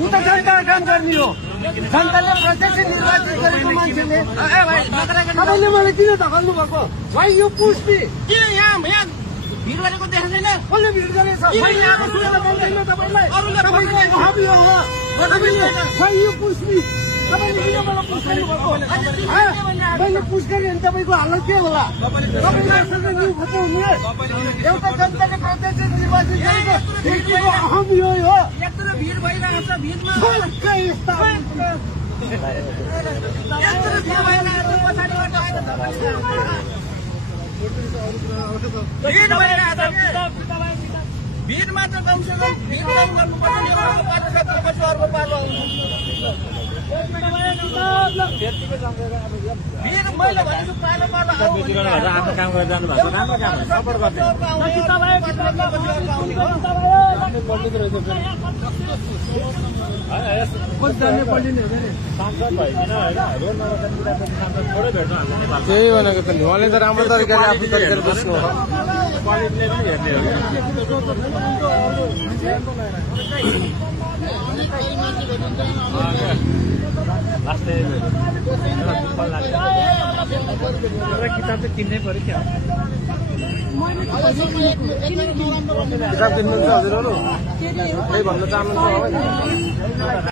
ऊ त जनताको काम गर्ने हो। जनताले प्रत्यक्ष निर्वाचित गरेको मान्छेले तपाईँले मलाई किन धकाल्नु भएको? भाइ यो पुष्टि किन यहाँ भिड गरेको देख्दैन? कसले भिड गरेछ? भाइ यो पुष्टि तपाईँले किन मलाई पुस्नु भएको? मैले पुस गरेँ भने तपाईँको हालत के होला? एउटा जनताले प्रत्यक्ष निर्वाचित गरेको व्यक्तिको अहम यो हो। यत्रो भिड भइरहेको छ, भिडमा यत्रो भिड भइरहेको छ, पछाडिबाट भिडमा त कमसेकम भिड कम गर्नुपर्छ नि। अर्को पालो सकेपछि अर्को पालो भिड मैले भनेको पालो पालो आफ्नो काम गरेर जानु भएको राम्रो काम हो, सपोर्ट गर्दै त्यही भनेको त नि, उहाँले त राम्रो तरिकाले आफ्नो तरिकाले बस्नु हो। किताब चाहिँ किन्नै पऱ्यो क्या? किताब किन्नुहुन्छ हजुरहरू? केही भन्न चाहनुहुन्छ?